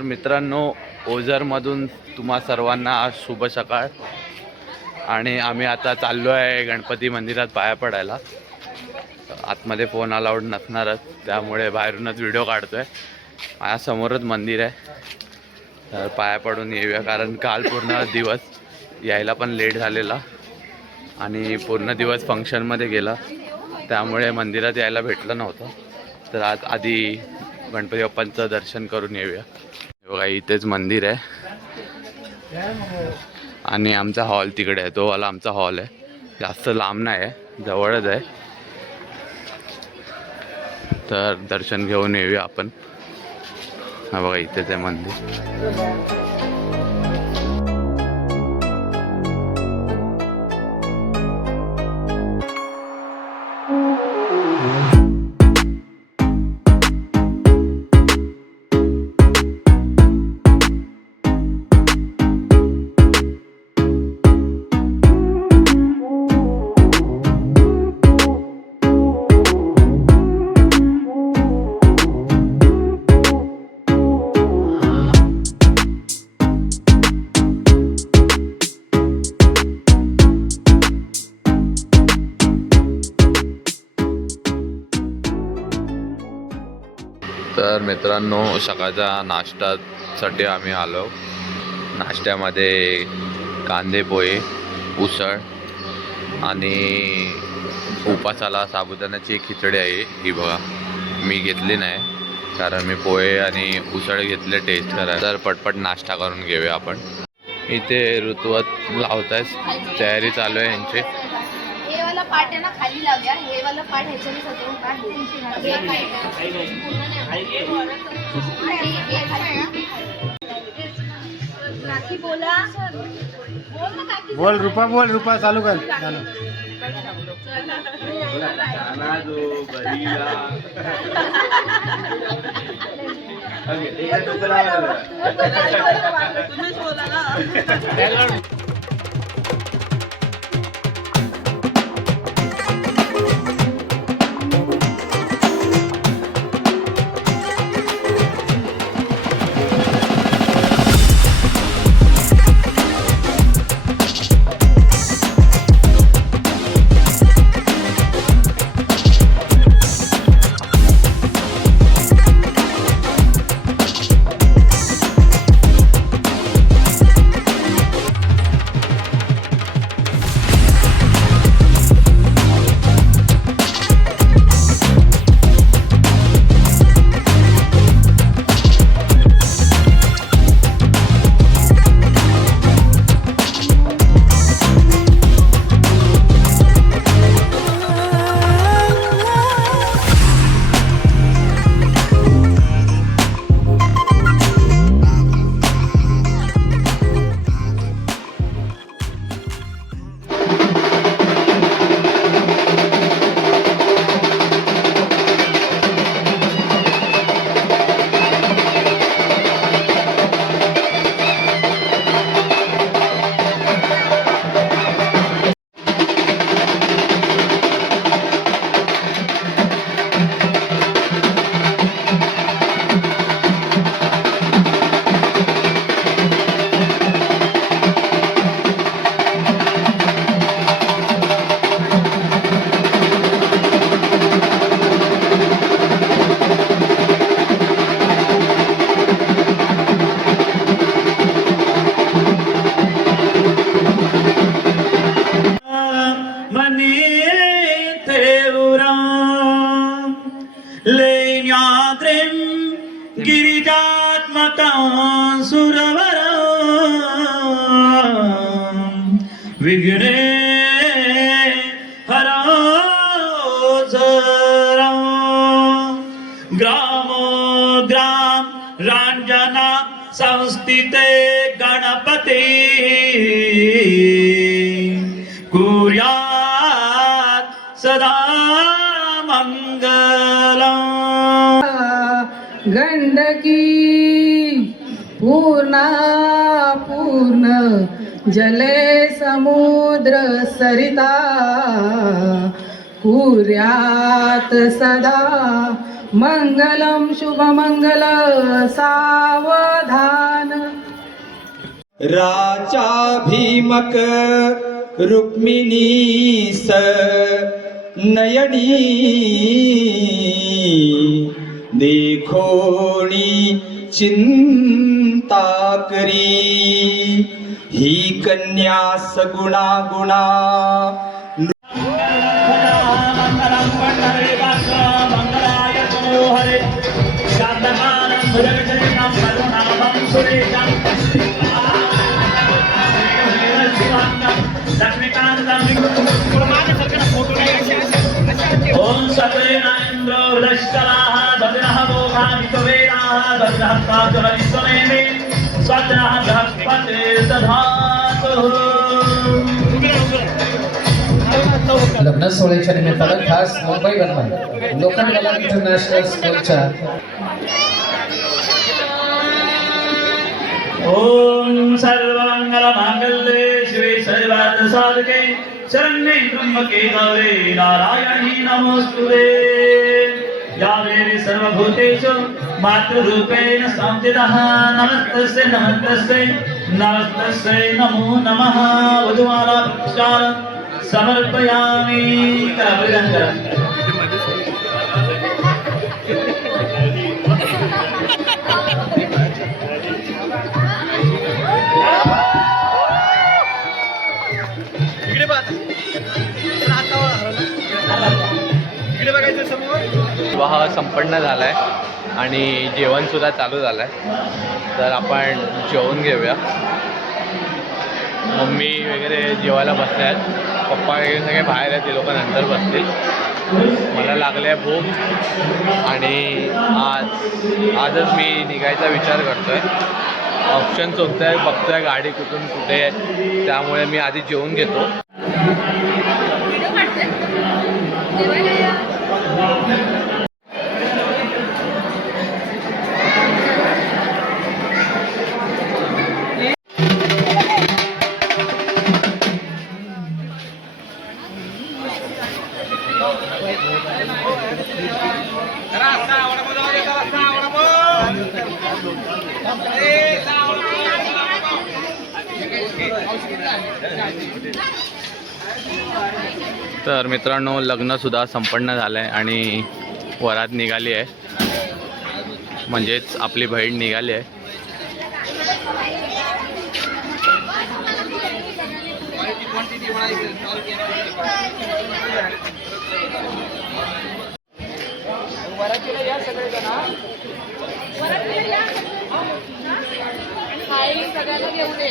तर मित्रांनो, ओझरमधून तुम्हा सर्वांना आज शुभ सकाळ. आणि आम्ही आता चाललो आहे गणपती मंदिरात पाया पडायला. आतमध्ये फोन अलाउड नसणारच, त्यामुळे बाहेरूनच व्हिडिओ काढतोय. माझ्यासमोरच मंदिर आहे, तर पाया पडून येऊया. कारण काल पूर्ण दिवस यायला पण लेट झालेला आणि पूर्ण दिवस फंक्शनमध्ये गेला, त्यामुळे मंदिरात यायला भेटलं नव्हतं. तर आज आधी गणपती बाप्पांचं दर्शन करून येऊया. बघा, इथेच मंदिर आहे आणि आमचा हॉल तिकडे आहे. तो वाला आमचा हॉल आहे, जास्त लांब नाही आहे, जवळच आहे. तर दर्शन घेऊन येऊया आपण. हा बघा, इथेच आहे मंदिर. तर मित्रांनो, सकाळच्या नाश्त्यासाठी आम्ही आलो. नाश्त्यामध्ये कांदे पोहे, उसळ आणि उपासाला साबुदाण्याची खिचडी आहे. ही बघा, मी घेतली नाही कारण मी पोहे आणि उसळ घेतले टेस्ट करायला. तर पटपट नाश्ता करून घेऊया आपण. इथे ऋतुवत लावताय, तयारी चालू आहे यांची. हे वाला पार्ट आहे ना खाली लावूया, हे वाला पार्ट ह्याच्याने सजवून काकी बोला. बोल रूपा चालू कर गाणं. तुम्हीच बोला ना. गिरिजात्मकां सुरवरं विघ्ने हरोजरं ग्रामो ग्राम रांजना संस्थिते गणपति कुर्यात् सदा मंगलम्. गंडकी पूर्ण जले समुद्र सरिता कुर्यात सदा मंगलम शुभमंगल सावधान. राजा भीमक रुक्मिणी स नयनी देखोणी चिंता करी ही कन्या सगुणा गुणा ओम सकलेन्द्र हृदयस्थलाः भद्रः मोघामितवेदाः भद्रः पादविश्वमेमे स्वद्रः बृहस्पते दधातु. लग्न सोहळ्याच्या निमित्तानं खास मुंबई गणपती लोखंडकला इंटरनॅशनल स्कूलच्या ओम सर्वमंगलमांगल्ये शिवे सर्वार्थसाधके शरण्ये त्र्यंबके गौरी नारायणी नमोस्तुते. या देवी सर्वभूतेषु मातृरूपेण संस्थितः नमस्तस्यै नमस्तस्यै नमस्तस्यै नमो नमः. वधूमाला पुष्पाणि समर्पयामि. करवृदंग विवाह संपन्न झाला आहे आणि जेवणसुद्धा चालू झालं आहे. तर आपण जेवून घेऊया. मम्मी वगैरे जेवायला बसले आहेत, पप्पा वगैरे सगळे बाहेर आहेत, ते लोक नंतर बसतील. मला लागले आहे भूक आणि आजच मी निघायचा विचार करतो आहे. ऑप्शन शोधतो आहे, बघतो आहे गाडी कुठून कुठे आहे, त्यामुळे मी आधी जेवून घेतो. व्हिडिओ काढते जेवायला या. तर मित्रांनो, लग्नसुद्धा संपन्न झालं आहे आणि वरात निघाली आहे, म्हणजेच आपली बहीण निघाली आहे. सगळ्यांना घेऊन ये.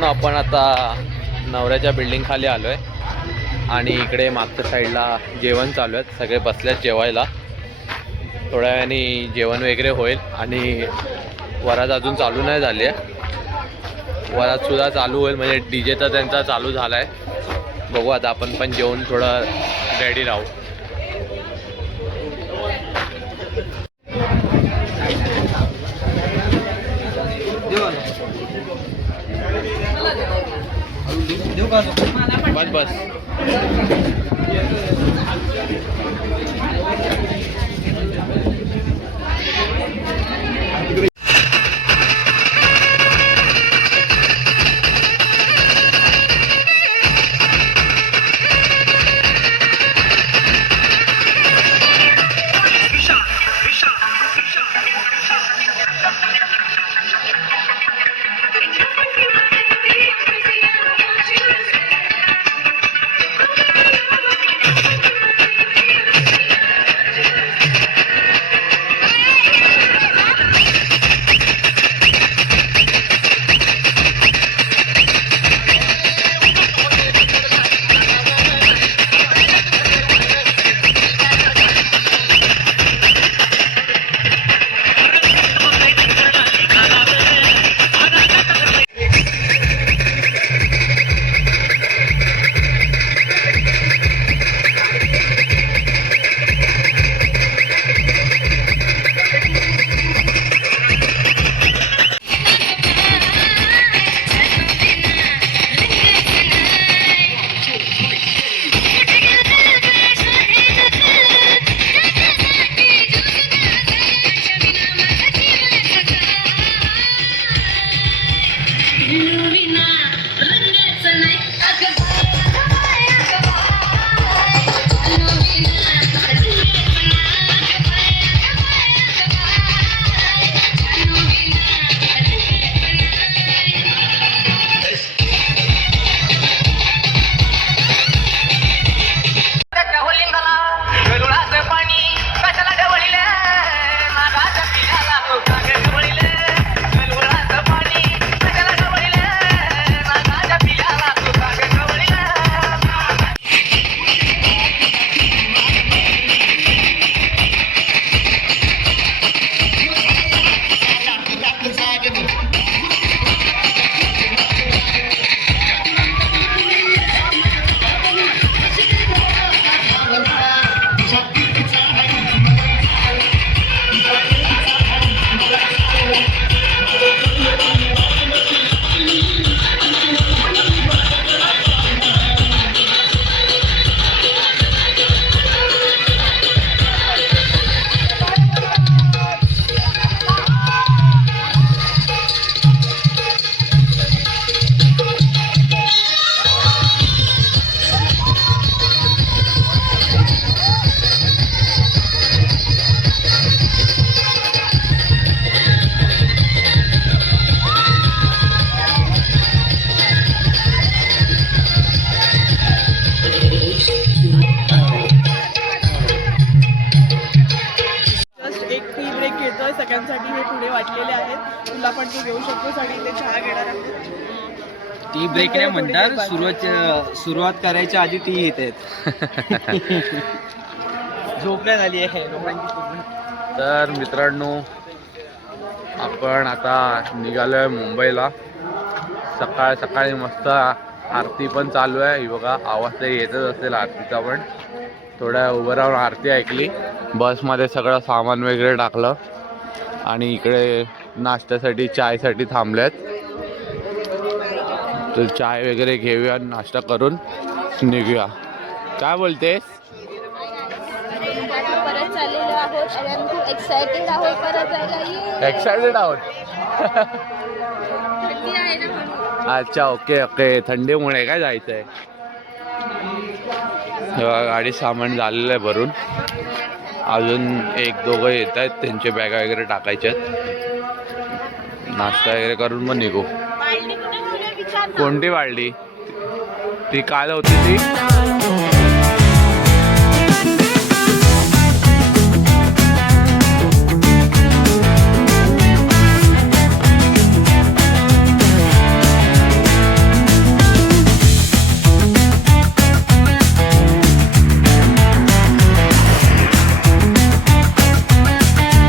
आपण आता नवऱ्याच्या बिल्डिंग खाली आलो आहे आणि इकडे मागच्या साईडला जेवण चालू आहे. सगळे बसल्यात जेवायला. थोड्या वेळाने जेवण वगैरे होईल आणि वरात अजून चालू नाही झाली आहे. वरातसुद्धा चालू होईल, म्हणजे DJ तर त्यांचा चालू झाला आहे. बघू आता आपण पण जेवून थोडं रेडी राहू. बस बस. जस्ट एक टी ब्रेक घेतोय सगळ्यांसाठी हे पुढे वाटलेले आहेत तुला पण तू घेऊ शकतोस आणि इथे चहा घेणार आहोत टी ब्रेक नाही म्हणतात सुरुवात करायच्या आधी टी येते झोप नाही झाली आहे लोकांची पूर्ण. तर मित्रांनो आपण आता निघालोय मुंबईला. सकाळ सकाळी मस्त आरती पण चालू आहे. ही बघा आवाज तर येतच असेल आरतीचा पण. थोड्या उभं राहून आरती ऐकली. बसमध्ये सगळं सामान वगैरे टाकलं आणि इकडे नाश्त्यासाठी चायसाठी थांबल्यात. तर चाय वगैरे घेऊया, नाश्ता करून निघूया. काय बोलतेस? परत चाललेलो आहोत आणि आम्ही खूप एक्सायटेड आहोत परत जायला. एक्सायटेड आहोत. थंडी आहे ना म्हणून. अच्छा, ओके ओके. थंडीमुळे काय जायचं आहे. गाडी सामान झालेलं आहे भरून. अजून एक दोघं येत आहेत, त्यांचे बॅगा वगैरे टाकायचे आहेत. नाश्ता वगैरे करून मग निघू. बालडी कुठे ठेवली विचार ना. कोणती वाढली? ती काल होती ती.